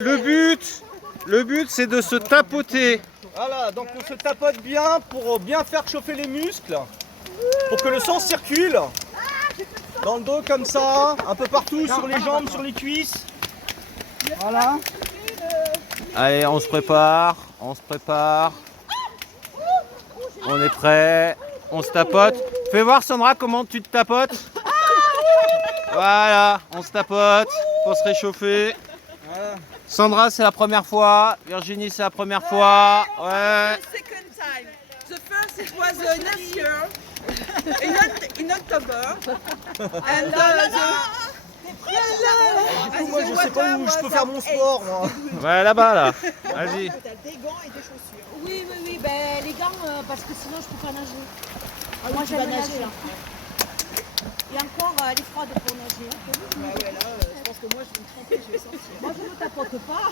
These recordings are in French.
Le but c'est de se tapoter. Voilà, donc on se tapote bien pour bien faire chauffer les muscles, pour que le sang circule dans le dos comme ça, un peu partout, sur les jambes, sur les cuisses. Voilà. Allez, on se prépare, on est prêt, on se tapote. Fais voir Sandra comment tu te tapotes. Voilà, on se tapote pour se réchauffer. Sandra, c'est la première fois. Virginie, c'est la première fois. Ouais. Second time. The first it was last year in October. And Moi je sais pas où je peux faire mon sport moi. Ouais, là-bas, là. Vas-y. T'as des gants et des chaussures. Oui, ben, les gants, parce que sinon je peux pas nager. Moi tu vas j'aime nager, nager. hein. Et encore, elle est froide pour nager. Bah ouais, là, je pense que moi je vais me tremper, je vais sortir. Moi je ne tapote pas.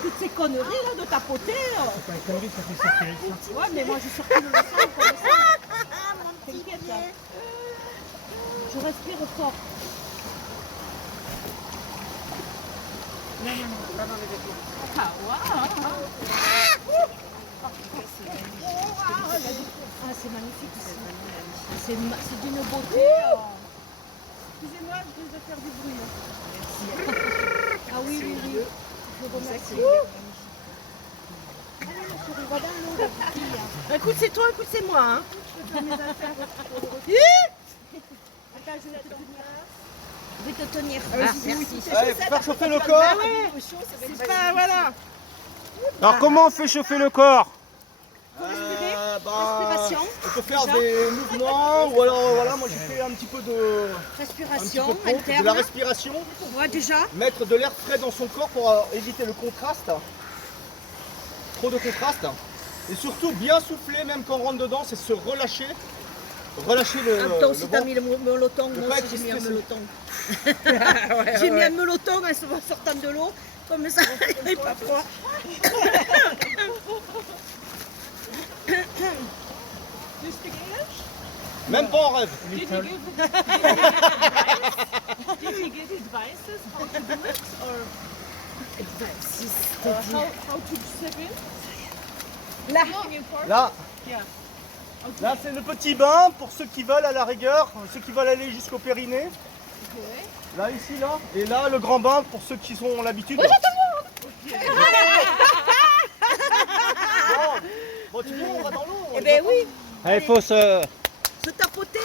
Toutes ces conneries là de tapoter. C'est pas une connerie, ça fait sortir le sang. Ouais, mais moi je circule le sang comme ça. T'inquiète. Je respire fort. Ah, c'est magnifique. C'est d'une beauté. Excusez-moi, je vais faire du bruit. Merci. Ah oui. Je vous remercie. Écoute, c'est toi, écoute, c'est moi. Hein. Je vais te tenir. Merci. Allez, faire chauffer le corps. C'est pas, voilà. Alors, comment on fait chauffer le corps? Respiration. On peut faire des mouvements ou alors voilà, moi j'ai fait un petit peu de Respiration pompe, de la interne. respiration, Ouais, déjà. mettre de l'air frais dans son corps pour éviter le contraste, trop de contraste, et surtout bien souffler même quand on rentre dedans, c'est se relâcher, relâcher Toi aussi, le t'as ventre. mis le meloton. Ne Moi pas aussi, être j'ai mis un stressé. meloton. J'ai mis un meloton en sortant de l'eau. Comme ça, il n'est pas froid. Même pas en rêve. Little. Did you get advices how to do it or how to step in? Là. Là, Yeah. là c'est le petit bain pour ceux qui veulent à la rigueur, ceux qui veulent aller jusqu'au périnée. Là, ici, là. Et là, le grand bain pour ceux qui ont l'habitude. Bon, tu viens, on va dans l'eau. Eh ben oui, Il faut se... se tapoter.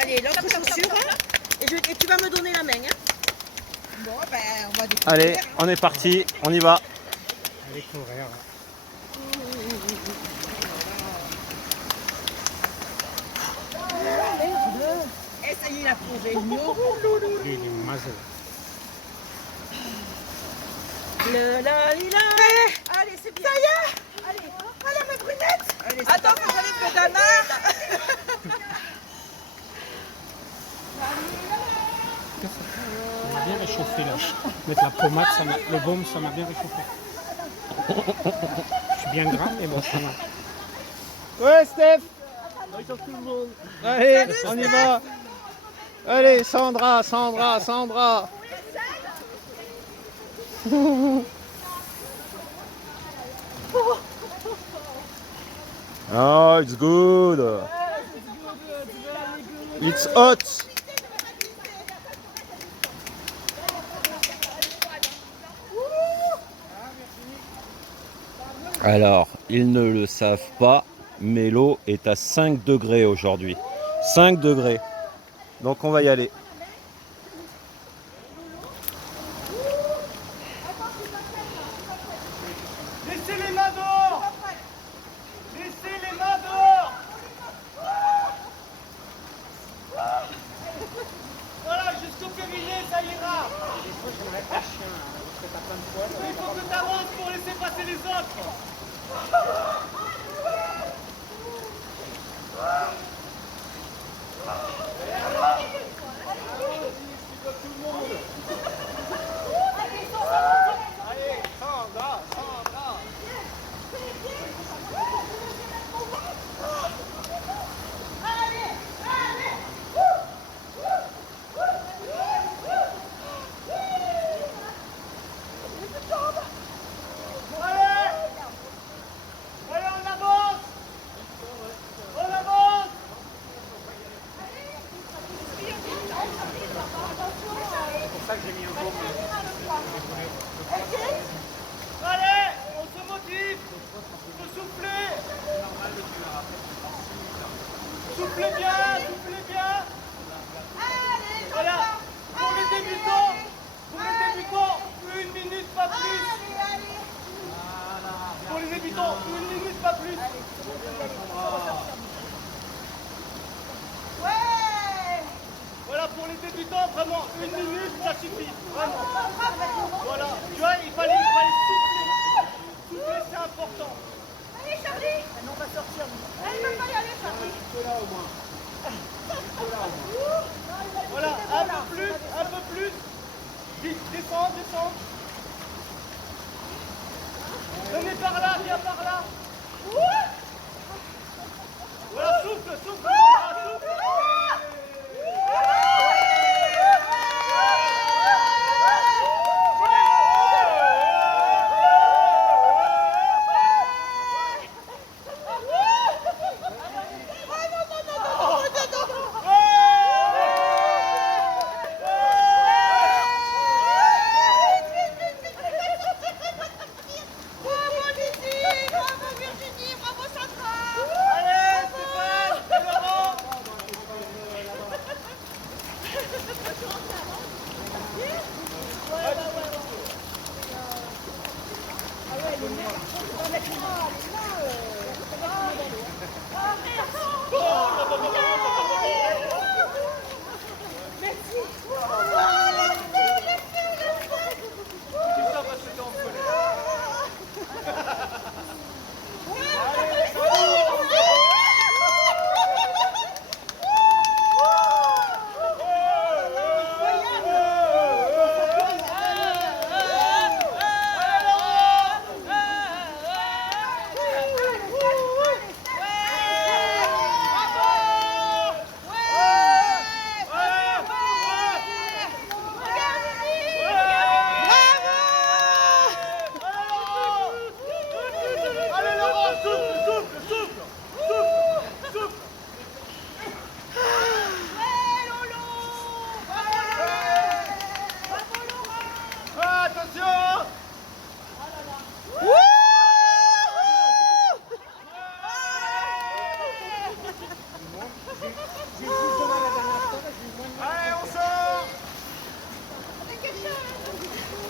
Allez, l'autre chaussure. Et tu vas me donner la main. Hein. Bon, ben, on va découvrir. Allez, on est parti, on y va. Allez courir. Et ça y est, il a plongé. Il est mazel. Allez, c'est bien. Ça y est. Allez, ma brunette. Allez, attends, faut que j'allais faire Dana. Ça m'a bien réchauffé là. Mettre la pommade, le baume, ça m'a bien réchauffé. Je suis bien gras, mais bon, ça m'a. Ouais, Steph. Allez, on y va. Allez, Sandra. Oh, it's good. It's hot. Alors, ils ne le savent pas, mais l'eau est à 5 degrés aujourd'hui. 5 degrés. Donc on va y aller. Laissez les mains dehors. Laissez les mains dehors. Voilà, jusqu'au périnée, ça ira. Il faut que tu avances pour laisser passer les autres. Allez, Sandra. vraiment 1 minute, ça suffit. Vraiment. Voilà. Tu vois, il fallait souffler. Souffler, c'est important. Allez, Charlie. On va sortir. Allez, on va y aller, Charlie. Voilà, un peu plus. Vite, descends. Venez par là, viens par là. Voilà, souffle.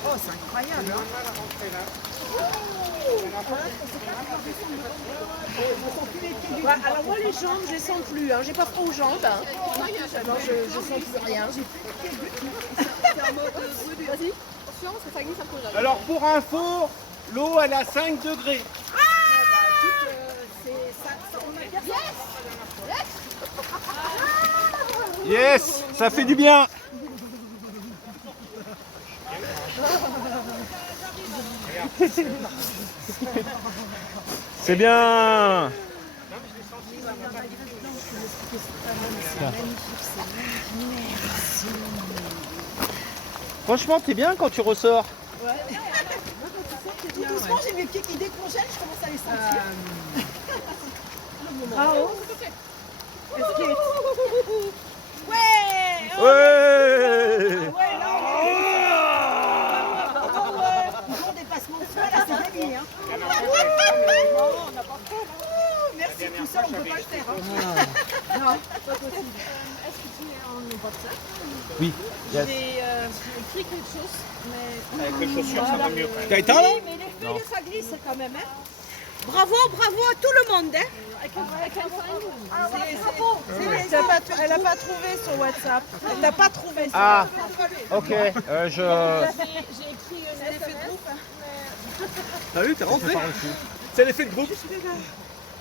Oh, c'est incroyable. Alors moi les jambes, je les sens plus. Hein. J'ai pas froid aux jambes. Hein. Alors je sens plus rien. C'est en mode brûlure. Vas-y. Attention, parce que ça glisse un peu. Alors pour info, l'eau elle a 5 degrés. Yes, ça fait du bien. C'est bien. Franchement, t'es bien quand tu ressors. Tout doucement, j'ai mes pieds qui décongèlent, je commence à les sentir. Bravo. Ouais. Ouais. Toujours dépassement de soi, là c'est gagné. Hein. Merci, tout seul on peut pas le faire. Hein. Non, pas possible. Est-ce que tu es en WhatsApp? Oui. Yes. J'ai écrit quelque chose, mais... Avec les chaussures, ça va mieux. T'as éteint là? Mais les feuilles, ça glisse quand même. Hein. Bravo à tout le monde. Hein. Elle n'a pas trouvé sur WhatsApp. Elle n'a pas trouvé ça. Ah, ok. J'ai écrit un SMS. T'as vu, t'es rentré. C'est l'effet de groupe.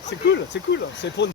C'est cool. C'est pour une